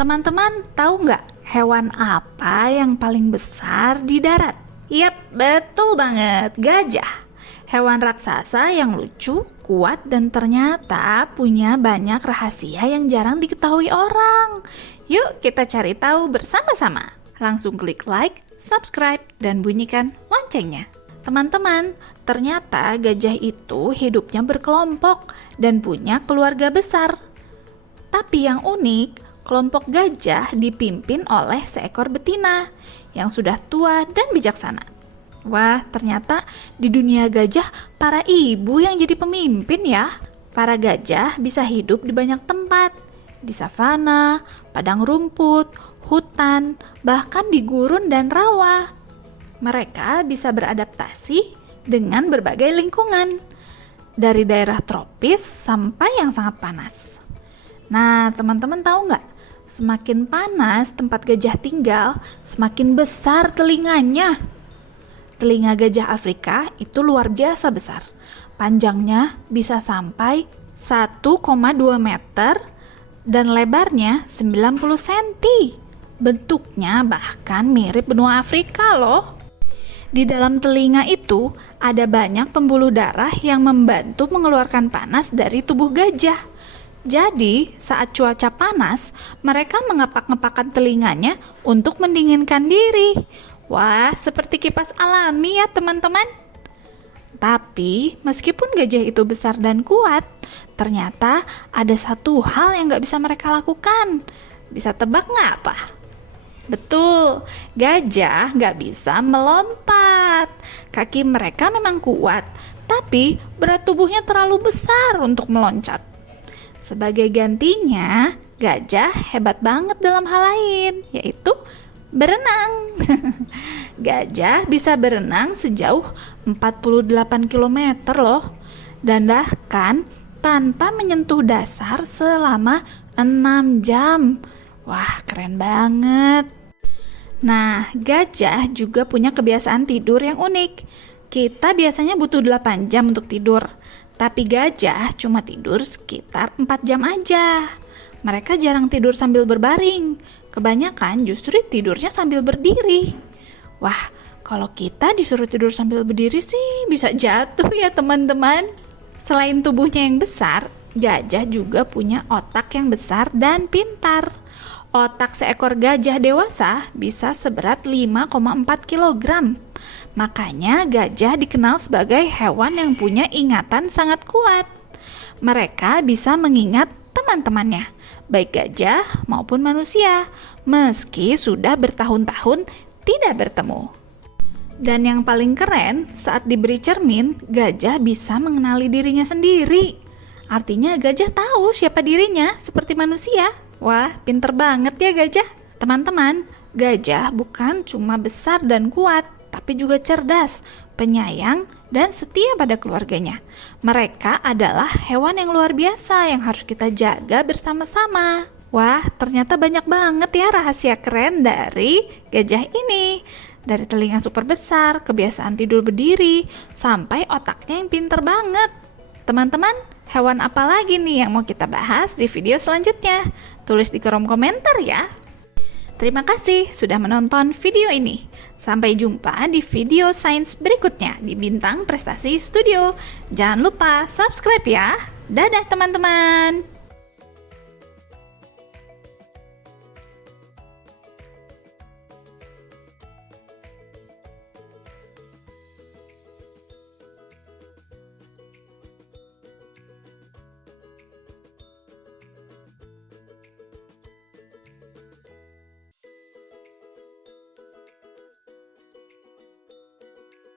Teman-teman tahu nggak hewan apa yang paling besar di darat? Yap, betul banget, gajah. Hewan raksasa yang lucu, kuat, dan ternyata punya banyak rahasia yang jarang diketahui orang. Yuk kita cari tahu bersama-sama. Langsung klik like, subscribe, dan bunyikan loncengnya. Teman-teman, ternyata gajah itu hidupnya berkelompok dan punya keluarga besar. Tapi yang unik, kelompok gajah dipimpin oleh seekor betina yang sudah tua dan bijaksana. Wah, ternyata di dunia gajah para ibu yang jadi pemimpin ya. Para gajah bisa hidup di banyak tempat, di savana, padang rumput, hutan, bahkan di gurun dan rawa. Mereka bisa beradaptasi dengan berbagai lingkungan, dari daerah tropis sampai yang sangat panas. Nah, teman-teman tahu nggak? Semakin panas tempat gajah tinggal, semakin besar telinganya. Telinga gajah Afrika itu luar biasa besar. Panjangnya bisa sampai 1,2 meter dan lebarnya 90 cm. Bentuknya bahkan mirip benua Afrika loh. Di dalam telinga itu ada banyak pembuluh darah yang membantu mengeluarkan panas dari tubuh gajah. Jadi, saat cuaca panas, mereka mengepak-ngepakkan telinganya untuk mendinginkan diri. Wah, seperti kipas alami ya teman-teman. Tapi, meskipun gajah itu besar dan kuat, ternyata ada satu hal yang gak bisa mereka lakukan. Bisa tebak nggak apa? Betul, gajah gak bisa melompat. Kaki mereka memang kuat, tapi berat tubuhnya terlalu besar untuk meloncat. Sebagai gantinya, gajah hebat banget dalam hal lain, yaitu berenang. Gajah bisa berenang sejauh 48 km loh, dan bahkan tanpa menyentuh dasar selama 6 jam. Wah, keren banget. Nah, gajah juga punya kebiasaan tidur yang unik. Kita biasanya butuh 8 jam untuk tidur, tapi gajah cuma tidur sekitar 4 jam aja. Mereka jarang tidur sambil berbaring. Kebanyakan justru tidurnya sambil berdiri. Wah, kalau kita disuruh tidur sambil berdiri sih bisa jatuh ya teman-teman. Selain tubuhnya yang besar, gajah juga punya otak yang besar dan pintar. Otak seekor gajah dewasa bisa seberat 5,4 kg. Makanya gajah dikenal sebagai hewan yang punya ingatan sangat kuat. Mereka bisa mengingat teman-temannya, baik gajah maupun manusia, meski sudah bertahun-tahun tidak bertemu. Dan yang paling keren, saat diberi cermin, gajah bisa mengenali dirinya sendiri. Artinya gajah tahu siapa dirinya seperti manusia. Wah, pinter banget ya gajah. Teman-teman, gajah bukan cuma besar dan kuat, tapi juga cerdas, penyayang, dan setia pada keluarganya. Mereka adalah hewan yang luar biasa yang harus kita jaga bersama-sama. Wah, ternyata banyak banget ya rahasia keren dari gajah ini. Dari telinga super besar, kebiasaan tidur berdiri, sampai otaknya yang pinter banget. Teman-teman, hewan apa lagi nih yang mau kita bahas di video selanjutnya? Tulis di kolom komentar ya. Terima kasih sudah menonton video ini. Sampai jumpa di video sains berikutnya di Bintang Prestasi Studio. Jangan lupa subscribe ya. Dadah teman-teman.